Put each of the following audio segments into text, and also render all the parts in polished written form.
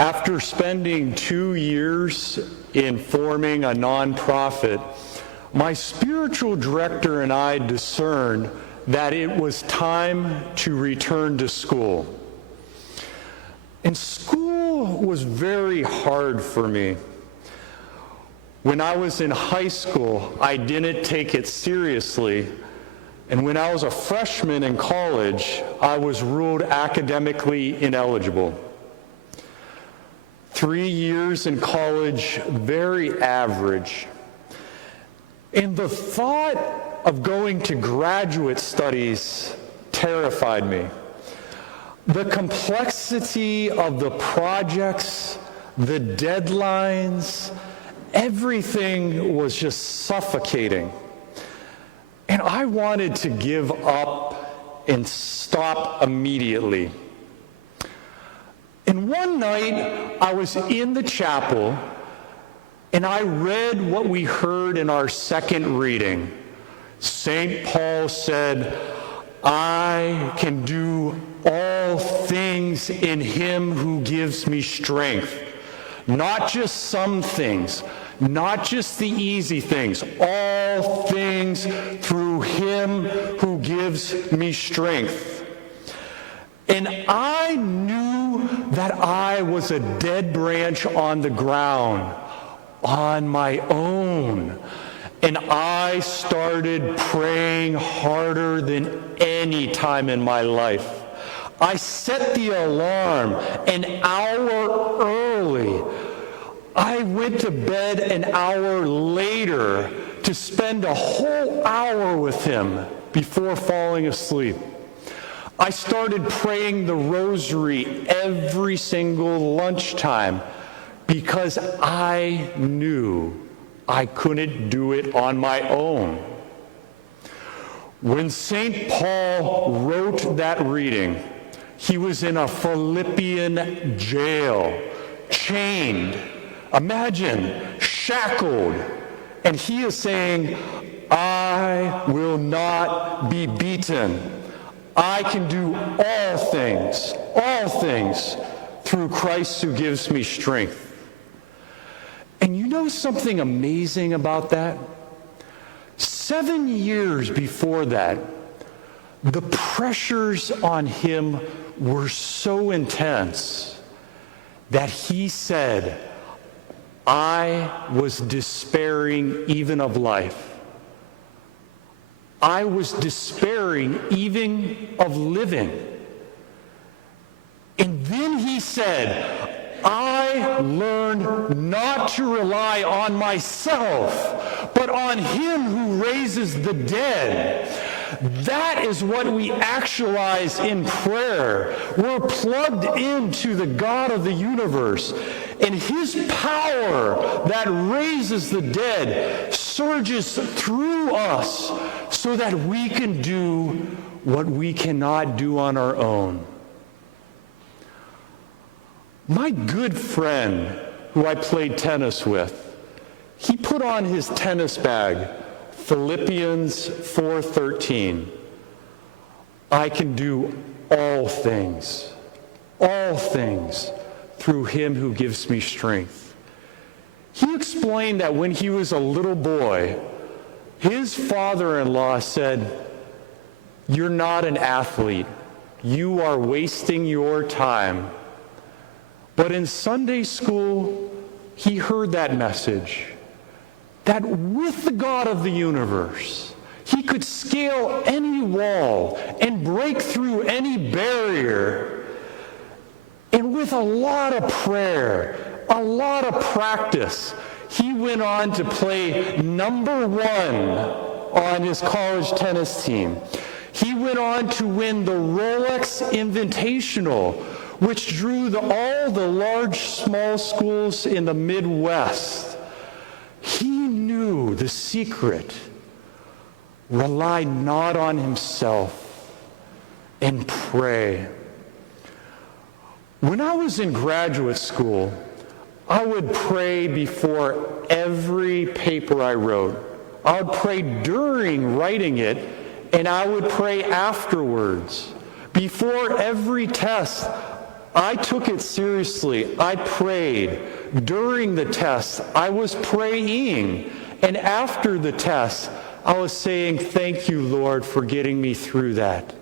After spending 2 years in forming a nonprofit, my spiritual director and I discerned that it was time to return to school. And school was very hard for me. When I was in high school, I didn't take it seriously. And when I was a freshman in college, I was ruled academically ineligible. 3 years in college, very average. And the thought of going to graduate studies terrified me. The complexity of the projects, the deadlines, everything was just suffocating. And I wanted to give up and stop immediately. And one night, I was in the chapel, and I read what we heard in our second reading. St. Paul said, "I can do all things in him who gives me strength." Not just some things, not just the easy things, all things through him who gives me strength. And I knew that I was a dead branch on the ground, on my own. And I started praying harder than any time in my life. I set the alarm an hour early. I went to bed an hour later to spend a whole hour with him before falling asleep. I started praying the rosary every single lunchtime because I knew I couldn't do it on my own. When St. Paul wrote that reading, he was in a Philippian jail, chained, imagine, shackled, and he is saying, "I will not be beaten. I can do all things through Christ who gives me strength." And you know something amazing about that? 7 years before that, the pressures on him were so intense that he said, "I was despairing even of life. I was despairing even of living." And then he said, "I learned not to rely on myself, but on him who raises the dead." That is what we actualize in prayer. We're plugged into the God of the universe, and his power that raises the dead surges through us so that we can do what we cannot do on our own. My good friend, who I played tennis with, he put on his tennis bag, Philippians 4:13. "I can do all things through him who gives me strength." He explained that when he was a little boy, his father-in-law said, "You're not an athlete. You are wasting your time." But in Sunday school, he heard that message, that with the God of the universe, he could scale any wall and break through any barrier. And with a lot of prayer, a lot of practice, he went on to play number one on his college tennis team. He went on to win the Rolex Invitational, which drew all the large, small schools in the Midwest. He knew the secret. Rely not on himself and pray. When I was in graduate school, I would pray before every paper I wrote. I would pray during writing it, and I would pray afterwards. Before every test, I took it seriously. I prayed. During the test, I was praying. And after the test, I was saying, thank you, Lord, for getting me through that.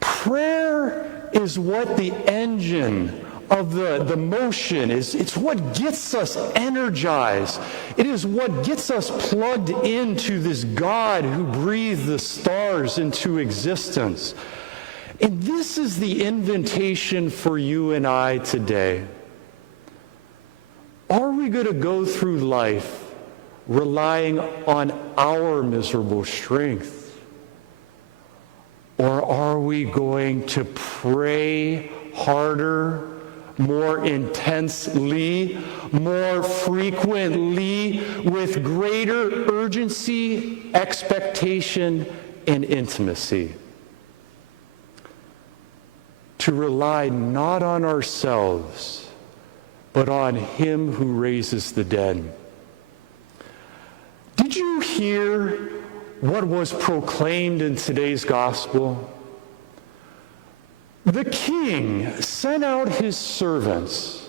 Prayer is what the engine of the motion is. It's what gets us energized. It is what gets us plugged into this God who breathed the stars into existence. And this is the invitation for you and I today. Are we going to go through life relying on our miserable strength? Or are we going to pray harder, more intensely, more frequently, with greater urgency, expectation, and intimacy? To rely not on ourselves, but on Him who raises the dead. Did you hear what was proclaimed in today's gospel? The king sent out his servants.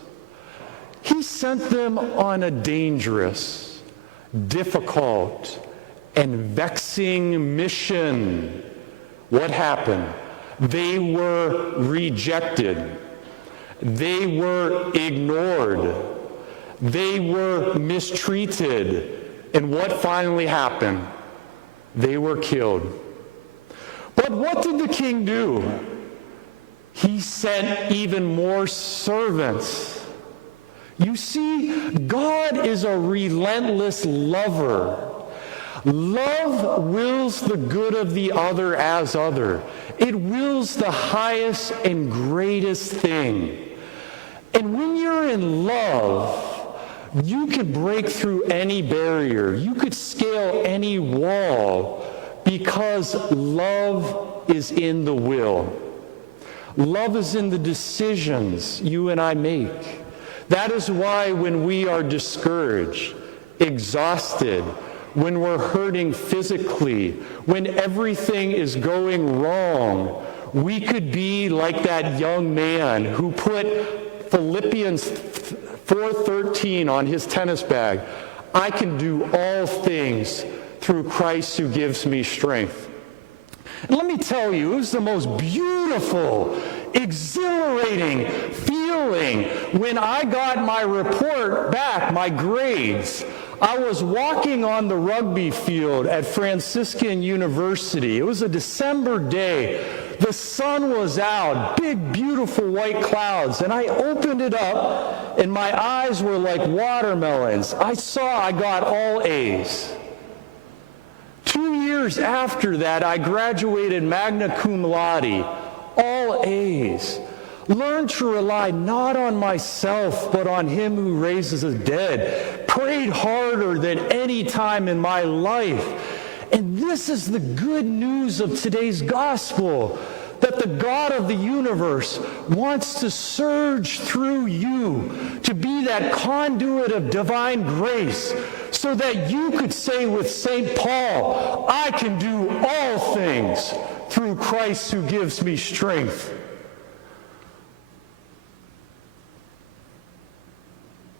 He sent them on a dangerous, difficult, and vexing mission. What happened? They were rejected. They were ignored. They were mistreated. And what finally happened? They were killed. But what did the king do? He sent even more servants. You see, God is a relentless lover. Love wills the good of the other as other. It wills the highest and greatest thing. And when you're in love, you could break through any barrier. You could scale any wall because love is in the will. Love is in the decisions you and I make. That is why when we are discouraged, exhausted, when we're hurting physically, when everything is going wrong, we could be like that young man who put Philippians 4:13 on his tennis bag. I can do all things through Christ who gives me strength. And let me tell you, it was the most beautiful, exhilarating feeling when I got my report back, my grades. I was walking on the rugby field at Franciscan University. It was a December day. The sun was out, big, beautiful white clouds, and I opened it up, and my eyes were like watermelons. I saw I got all A's. 2 years after that, I graduated magna cum laude, all A's. Learned to rely not on myself, but on Him who raises the dead. Prayed harder than any time in my life. And this is the good news of today's gospel, that the God of the universe wants to surge through you, to be that conduit of divine grace, so that you could say with St. Paul, I can do all things through Christ who gives me strength.